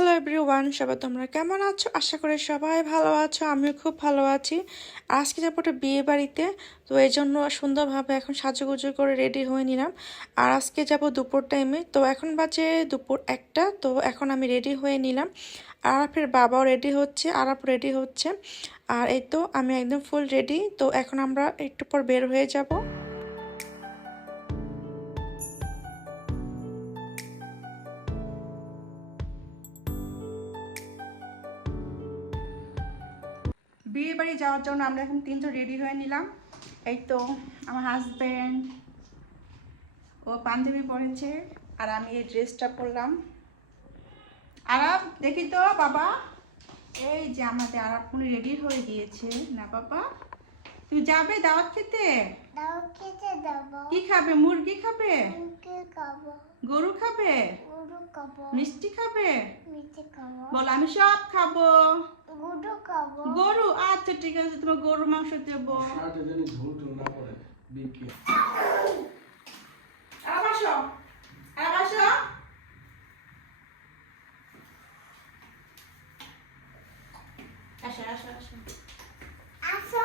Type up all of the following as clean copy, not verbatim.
Hello everyone, সবাই তোমরা কেমন আছো? আশা করি সবাই ভালো আছো। আমিও খুব ভালো আছি। আজকে যাবো একটা বিয়ে বাড়িতে, তো এই জন্য সুন্দরভাবে এখন সাজুগুজু করে রেডি হয়ে নিলাম। আর আজকে যাব দুপুর টাইমে, তো এখন বাজে দুপুর 1টা। তো এখন আমি রেডি হয়ে নিলাম। আরাফের বাবাও রেডি হচ্ছে, আরাফ রেডি হচ্ছে। আর এই তো আমি একদম ফুল রেডি। তো এখন আমরা একটু পর বের হয়ে যাব। বিয়ে বাড়ি যাওয়ার জন্য আমরা এখন তিনজন রেডি হয়ে নিলাম। এই তো আমার হাজব্যান্ড, ও পাঞ্জাবি পরেছে আর আমি এই ড্রেসটা পরলাম। আরাপ দেখি তো বাবা, এই যে আমাদের আরাপ পুরো রেডি হয়ে গিয়েছে না বাবা? তুমি যাবে দাওয়াত খেতে? দাও খেতে দেব। কি খাবে? মুরগি খাবে? মুরগি খাবো। গরু খাবে? গরু খাবো। মিষ্টি খাবে? মিষ্টি খাবো। বল আমি সব খাবো। গরু খাবো। গরু? আচ্ছা ঠিক আছে, তোমার গরু মাংস দেবো। আরাপ আসো, আরাপ আসো। আসো আসো আসো। আসো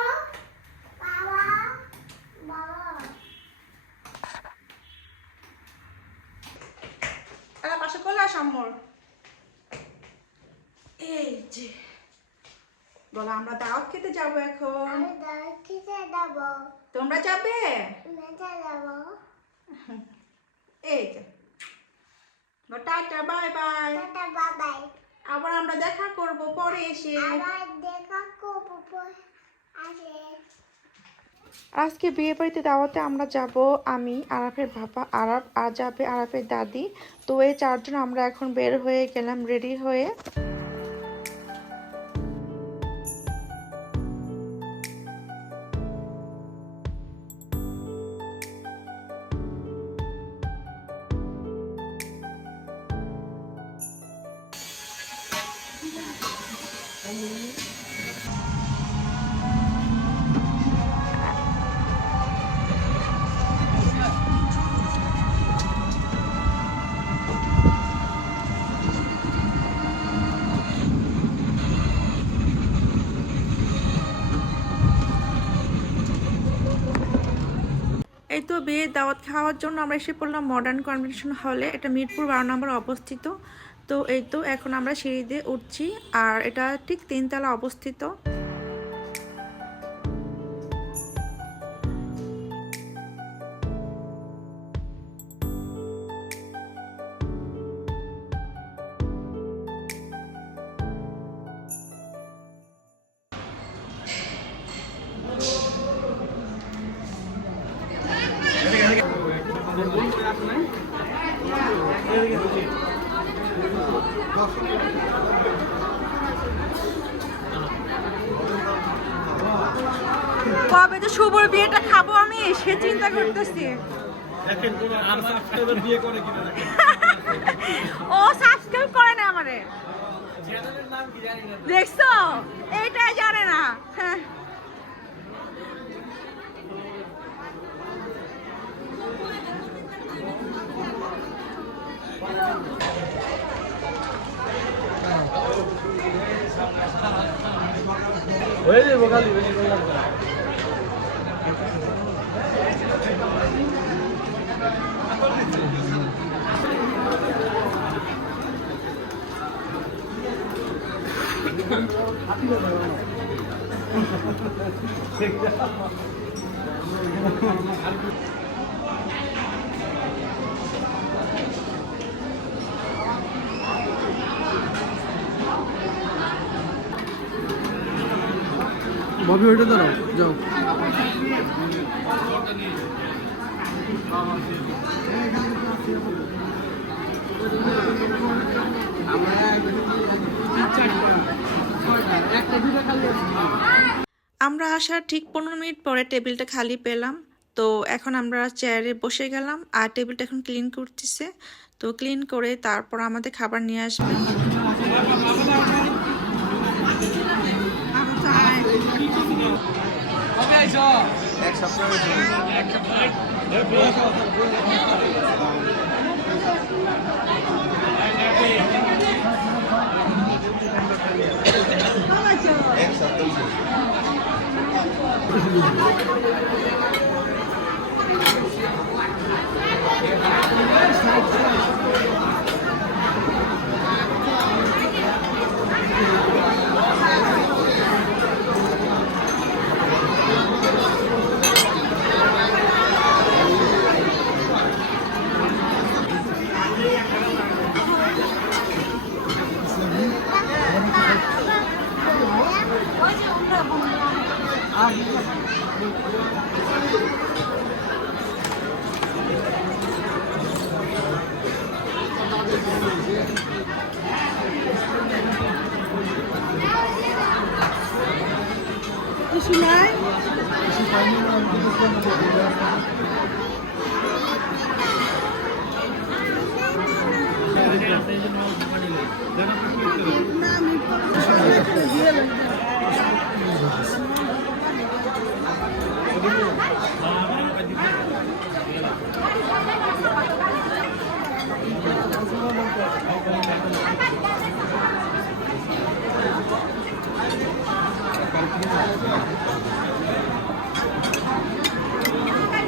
বাবা। বাবা আরাপ আসো, কোলে আসো আম্মুর। এই যে বলো আমরা দাওয়াত খেতে যাবো এখন। আমি দাও খেতে দেব। তোমরা যাবে? মেজে দেব। এই যে টাটা, বাই বাই। টাটা বাবাই। আবার আমরা দেখা করব পরে এসে। আবার দেখা করবো পরে আসে। আজকে বিয়ে বাড়িতে দাওয়াতে আমরা যাব, আমি, আরাফের বাবা, আরাফ আর যাবে আরাফের দাদি। তো এই চারজন আমরা এখন বের হয়ে গেলাম রেডি হয়ে। এই তো বিয়ের দাওয়াত খাওয়ার জন্য আমরা এসে পড়লাম মডার্ন কনভেনশন হলে। এটা মিরপুর 12 নম্বর অবস্থিত। তো এই তো এখন আমরা সিঁড়ি দিয়ে উঠছি, আর এটা ঠিক 3 তলা অবস্থিত। কবে যে শুভর বিয়েটা খাবো আমি সে চিন্তা করতেছি। ও সাবস্ক্রাইব করে না আমারে, দেখছো? এইটাই জানে না। হ্যাঁ হয়ে যাবো খালি বেশি করে লাগবে না। ববি ওইটা দাঁড়াও, যাও। আমরা আসার ঠিক 15 মিনিট পরে টেবিলটা খালি পেলাম। তো এখন আমরা চেয়ারে বসে গেলাম, আর টেবিলটা এখন ক্লিন করতেছে। তো ক্লিন করে তারপর আমাদের খাবার নিয়ে আসবে। এক সপ্তাহ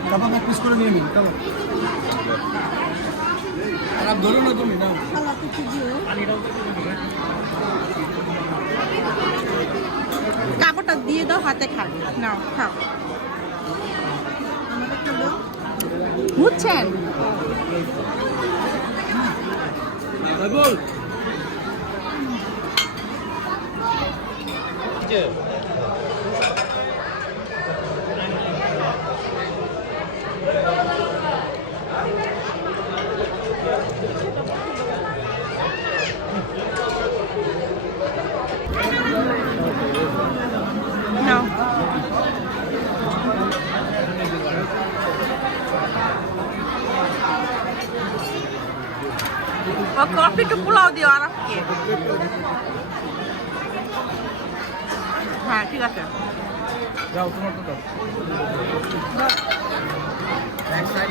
কাবাব এক পিস করে নিয়ে নিন কাবাব আর আপ ধরো না তুমি নাও কাপড়টা দিয়ে দাও হাতে খাও নাও খাও বুঝছেন বল নাও কফি একটু পোলাও দিও আর আজকে হ্যাঁ ঠিক আছে যাও তোমার তো দাও এক সাইড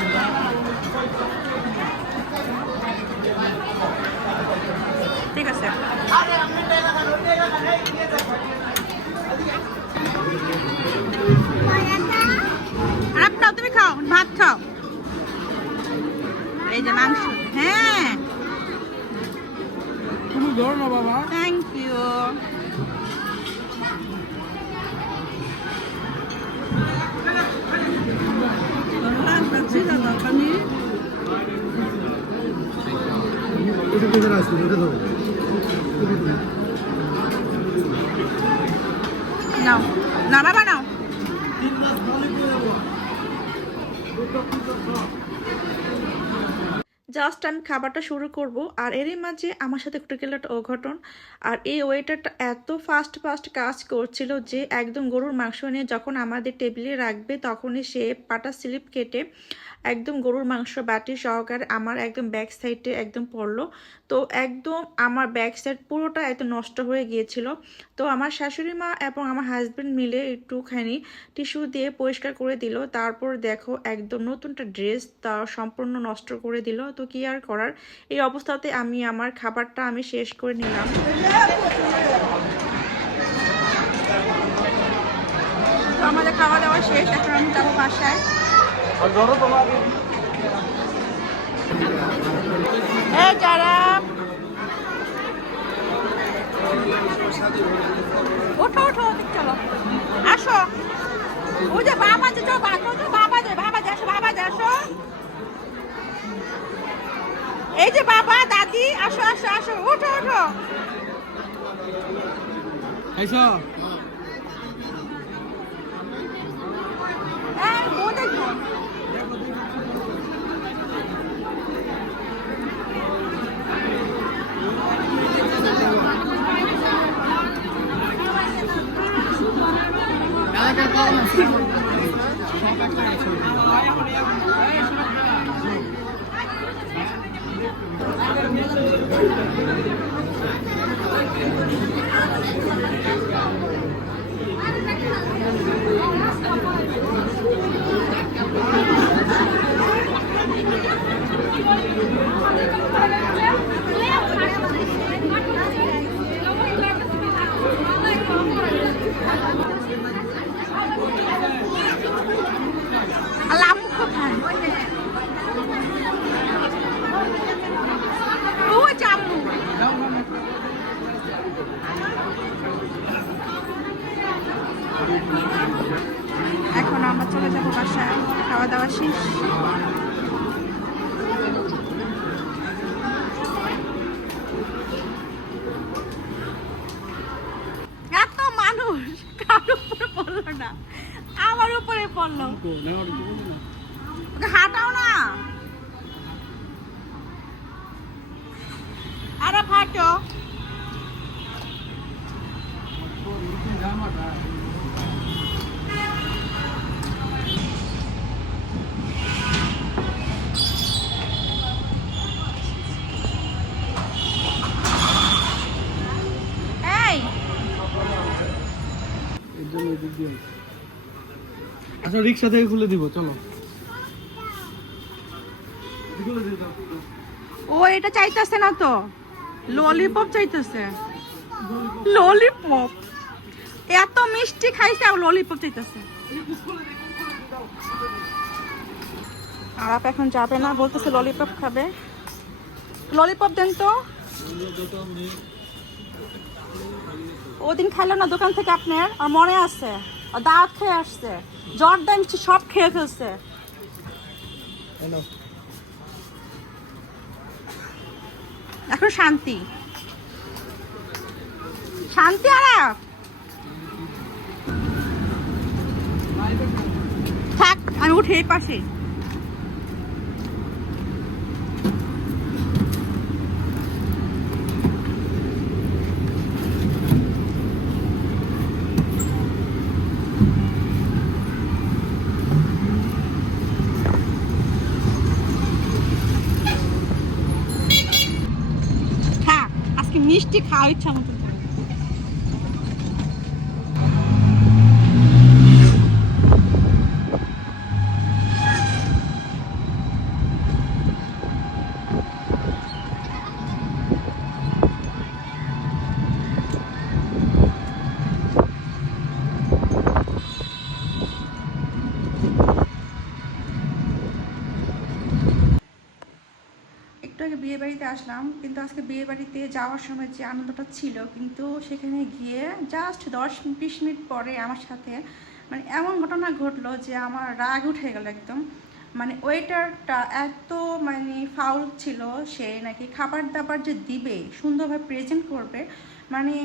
ঠিক আছে আপনাও তুমি খাও ভাত খাও এই যে মাংস হ্যাঁ তুমি ধরো না বাবা থ্যাংক ইউ এটা থেকে আসছে এটা দাও নাও না বাবা নাও জাস্ট আমি খাবারটা শুরু করব আর এরই মাঝে আমার সাথে একটু গেল একটা অঘটন আর এই ওয়েটারটা এত ফাস্ট কাজ করছিল যে একদম গরুর মাংস নিয়ে যখন আমাদের টেবিলে রাখবে তখনই সে পাটা স্লিপ কেটে একদম গরুর মাংস বাটি সহকারে আমার একদম ব্যাক সাইডে একদম পড়লো তো একদম আমার ব্যাক সাইড পুরোটা একদম নষ্ট হয়ে গিয়েছিল তো আমার শাশুড়ি মা এবং আমার হাজব্যান্ড মিলে একটুখানি টিস্যু দিয়ে পরিষ্কার করে দিল তারপর দেখো একদম নতুনটা ড্রেস তা সম্পূর্ণ নষ্ট করে দিল তো কি আর করার এই অবস্থাতে আমি আমার খাবারটা আমি শেষ করে নিলাম তো আমাদের খাওয়া দাওয়া শেষ এখন আমি যাবো বাসায় আর ধরো তোমার এই যারা ওঠো ওঠো ওদিক চলো আসো ওই যে বাবা যে বাবা যে আসো বাবা যে আসো এই যে বাবা দাদি আসো আসো আসো ওঠো ওঠো আইসা হ্যাঁ ও দেখো এখন আমরা চলে যাবো বাসায় খাওয়া দাওয়া শেষ এত মানুষ কার উপরে পড়লো না আমার উপরে পড়লো ওকে হাঁটাও না আরে ফাটো এদিক দিয়ে আচ্ছা রিক্সা থেকে খুলে দিব চলো খুলে দিয়ে দাও ও এটা চাইতেছে না তো, ললিপপ চাইতেছে। ললিপপ এত মিষ্টি খাইছে আর ললিপপ চাইতেছে। আরাপ এখন যাবে না, বলতেছে ললিপপ খাবে। ললিপপ দেন তো। ওদিন খাইলো না দোকান থেকে আপনার, আর মনে আছে দাঁত খেয়ে আসছে, জর্দা মিষ্টি সব খেয়ে ফেলছে। এখন শান্তি শান্তি। আরাপ থাক, আমি উঠে এই পাশে। থাক, আজকে মিষ্টি খাওয়ার ইচ্ছা মতো। একটু আগে বিয়ে বাড়িতে আসলাম, কিন্তু আজকে বিয়ে বাড়িতে যাওয়ার সময় যে আনন্দটা ছিল, কিন্তু সেখানে গিয়ে জাস্ট 10-20 মিনিট পরে আমার সাথে মানে এমন ঘটনা ঘটলো যে আমার রাগ উঠে গেল একদম। মানে ওয়েটারটা এত মানে ফাউল ছিল, সে নাকি খাবার দাবার যে দিবে সুন্দরভাবে প্রেজেন্ট করবে, মানে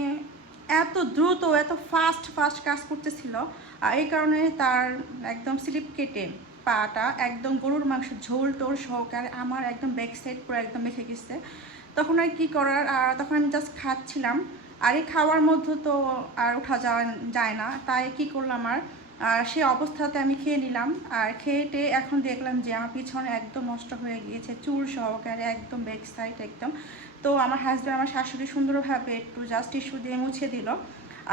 এত দ্রুত এত ফাস্ট ফাস্ট কাজ করতেছিল। আর এই কারণে তার একদম স্লিপ কেটে পাটা একদম গরুর মাংস ঝোল টোল সহকারে আমার একদম ব্যাক সাইড পুরো একদম মেখে গেছে। তখন আর কি করার, আর তখন আমি জাস্ট খাচ্ছিলাম, আর এই খাওয়ার মধ্যে তো আর ওঠা যায় না, তাই কি করলাম আর সে অবস্থাতে আমি খেয়ে নিলাম। আর খেয়েটে এখন দেখলাম যে আমার পিছনে একদম নষ্ট হয়ে গিয়েছে, চুল সহকারে একদম ব্যাক সাইড একদম। তো আমার হাজব্যান্ড আমার শাশুড়ি সুন্দরভাবে একটু জাস্ট টিস্যু দিয়ে মুছে দিল।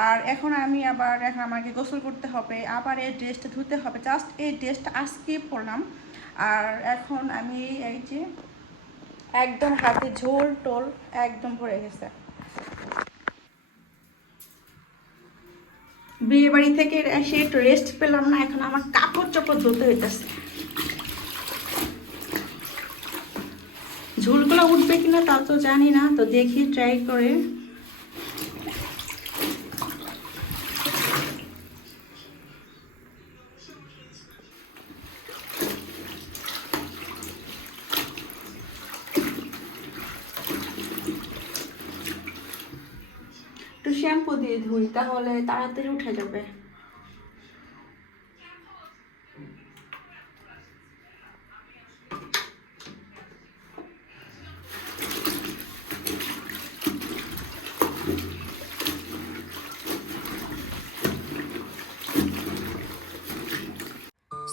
আর এখন আমি আবার এখন আমাকে গোসল করতে হবে, আবার এই ড্রেসটা ধুতে হবে। জাস্ট এই ড্রেসটা আজকে পরলাম, আর এখন আমি এই যে একদম হাতে ঝোল টোল একদম ভরে গেছে। বিয়ে বাড়ি থেকে এসে একটু রেস্ট পেলাম না, এখন আমার কাপড় চোপড় ধুতে হইতেছে। ঝোলগুলো উঠবে কিনা তা তো জানি না, তো দেখি ট্রাই করে। একটু শ্যাম্পু দিয়ে ধুই, তাহলে তাড়াতাড়ি উঠে যাবে।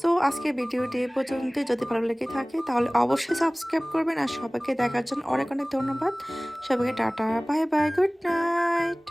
সো আজকের ভিডিওটি এই পর্যন্ত। যদি ভালো লেগে থাকে তাহলে অবশ্যই সাবস্ক্রাইব করবেন, আর সবাইকে দেখার জন্য অনেক অনেক ধন্যবাদ। সবাইকে tata, bye bye, good night.